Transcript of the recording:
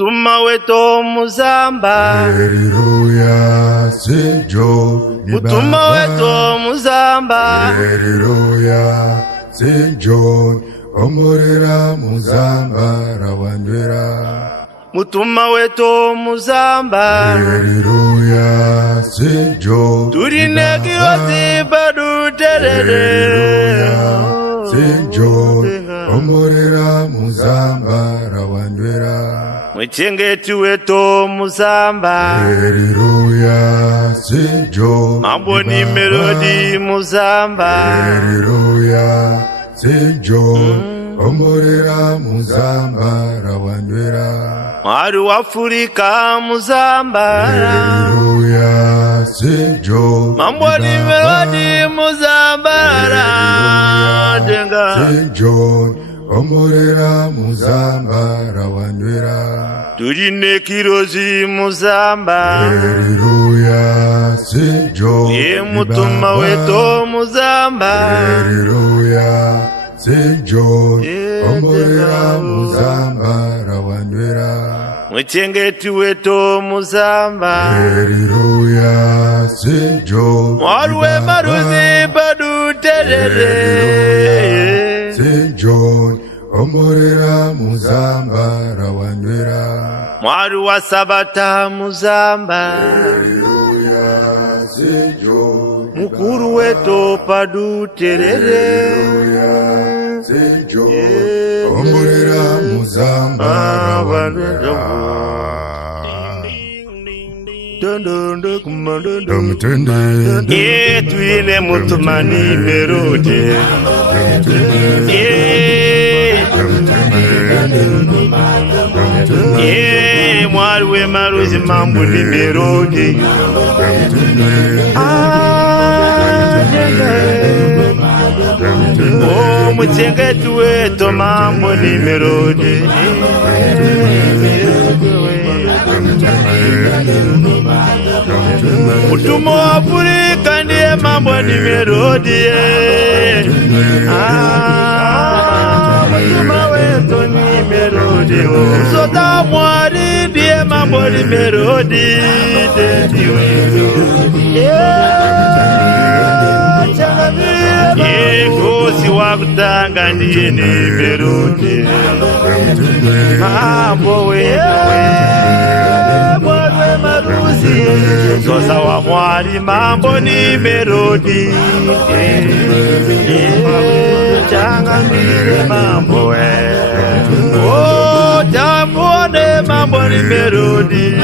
Mutuma wetu muzamba. Haleluya, St. John. Mutuma wetu muzamba. Haleluya, St. John. Omorera muzamba rawandwera. Mutuma wetu muzamba. Haleluya, St. John. Turine kiyosi badu terere. Haleluya, St. John. Omorera muzamba rawandwera. Mwichengeti wetu muzamba. Haleluya, St. John. Mambo ni melodi muzamba. Haleluya, St. John. Omorera muzamba rawandwera. Mwari wa Afrika muzamba. Haleluya, St. John. Mambo ni melodi muzamba. Haleluya, St. John. Omorera muzamba rawandwera. Turine kirozi muzamba. Haleluya, St. John. Ye mutuma wetu muzamba. Haleluya, St. John. Omorera muzamba rawandwera. Mwichengeti wetu muzamba. Haleluya, St. John. Mwaruwe maruzi badu terere. St. John. Omorera muzamba rawandwera. Mwari wa Sabata muzamba. Haleluya, St. John. Mukuru wetu padu terere. Haleluya, St. John. Omorera muzamba rawandwera. Tuine mutumani merode. Mwari we maruzi mambo ni merode. Mwichengeti wetu mambo ni merode. Mutuma wa Afrika ndiye mambo ni merodi. Mutuma wetu ni merodi. Sota mwari ndiye mambo ni merodi. Kosi wa kutanga ndiye ni merodi. Mambo wewe maruzi. Sosa wa mwari mambo ni merodi. Changambire mambo we. Tambone mambo ni merodi.